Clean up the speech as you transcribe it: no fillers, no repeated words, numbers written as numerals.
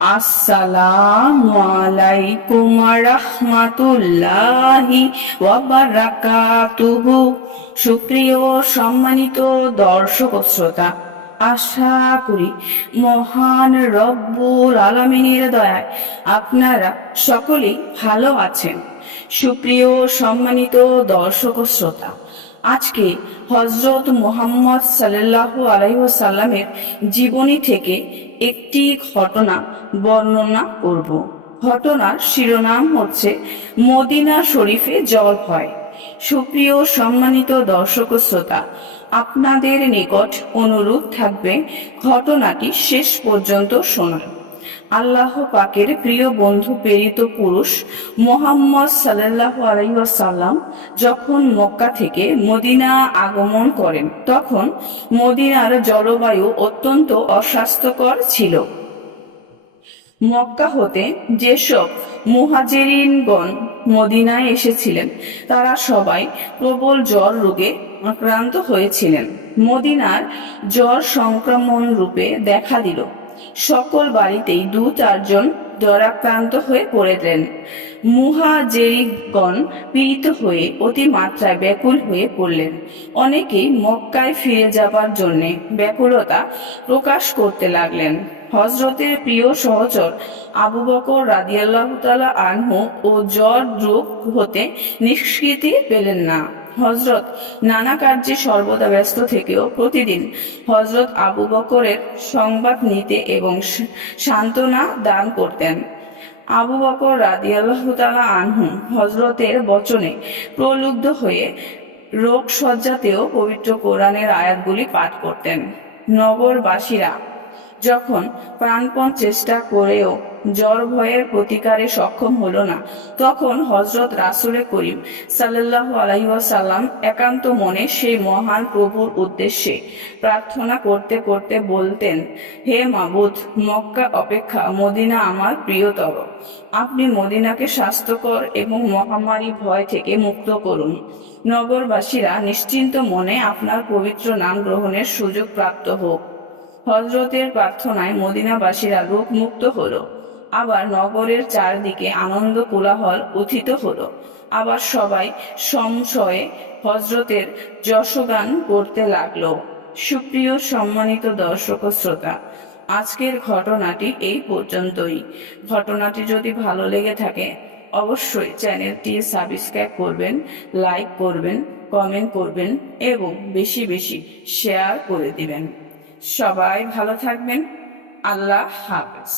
আসসালামু আলাইকুম রাহমাতুল্লাহি ওয়া বারাকাতুহু। সুপ্রিয় সম্মানিত দর্শক ও শ্রোতা, আশা করি মহান রব্বুল আলামিনের দয়ায় আপনারা সকলেই ভালো আছেন। সুপ্রিয় সম্মানিত দর্শক ও শ্রোতা, আজকে হজরত মুহাম্মদ সাল্লাল্লাহু আলাইহি ওয়াসাল্লামের জীবনী থেকে একটি ঘটনা বর্ণনা করব। ঘটনার শিরোনাম হচ্ছে মদিনা শরীফে জল হয়। সুপ্রিয় সম্মানিত দর্শক ও শ্রোতা, আপনাদের নিকট অনুরোধ থাকবে ঘটনাটি শেষ পর্যন্ত শোনা। আল্লাহ পাকের প্রিয় বন্ধু প্রেরিত পুরুষ মুহাম্মদ সাল্লাল্লাহু আলাইহি ওয়াসাল্লাম যখন মক্কা থেকে মদিনা আগমন করেন, তখন মদিনার জলবায়ু অত্যন্ত অস্বাস্থ্যকর ছিল। মক্কা হতে যেসব মুহাজিরিনগণ মদিনায় এসেছিলেন, তারা সবাই প্রবল জ্বর রোগে আক্রান্ত হয়েছিলেন। মদিনার জ্বর সংক্রমণ রূপে দেখা দিল। সকল বাড়িতেই 2-4 জন জ্বরাক্রান্ত হয়ে পড়লেন। মুহাজিরিনগণ পীড়িত হয়ে অতি মাত্রায় ব্যাকুল হয়ে পড়লেন। অনেকেই মক্কায় ফিরে যাবার জন্য ব্যাকুলতা প্রকাশ করতে লাগলেন। হযরতের প্রিয় সহচর আবু বকর রাদিয়াল্লাহু তাআলা আনহু ও জ্বর রোগ হতে নিষ্কৃতি পেলেন না। হযরত নানা কার্যে সর্বদা ব্যস্ত থেকেও প্রতিদিন হযরত আবু বকরের সংবাদ নিতে এবং সান্ত্বনা দান করতেন। আবু বকর রাদিয়াল্লাহু তাআলা আনহু হযরতের বচনে প্রলুব্ধ হয়ে রোগ সজ্জাতেও পবিত্র কোরআনের আয়াতগুলি পাঠ করতেন। নগরবাসীরা যখন প্রাণপণ চেষ্টা করেও জ্বর ভয়ের প্রতিকারে সক্ষম হলো না, তখন হযরত রাসূলে করিম সাল্লাল্লাহু আলাইহি ওয়াসাল্লাম একান্ত মনে সেই মহান প্রভুর উদ্দেশ্যে প্রার্থনা করতে করতে বলতেন, হে মাবুদ, মক্কা অপেক্ষা মদিনা আমার প্রিয়তর। আপনি মদিনাকে স্বাস্থ্যকর এবং মহামারী ভয় থেকে মুক্ত করুন। নগরবাসীরা নিশ্চিন্ত মনে আপনার পবিত্র নাম গ্রহণের সুযোগ প্রাপ্ত হোক। হযরতের প্রার্থনায় মদিনাবাসীরা রোগমুক্ত হলো। আবার নগরের চারদিকে আনন্দ কোলাহল উত্থিত হলো। আবার সবাই সংশয়ে হযরতের যশগান করতে লাগলো। সুপ্রিয় সম্মানিত দর্শক ও শ্রোতা, আজকের ঘটনাটি এই পর্যন্তই। ঘটনাটি যদি ভালো লেগে থাকে অবশ্যই চ্যানেলটি সাবস্ক্রাইব করবেন, লাইক করবেন, কমেন্ট করবেন এবং বেশি বেশি শেয়ার করে দিবেন। সবাই ভালো থাকবেন। আল্লাহ হাফেজ।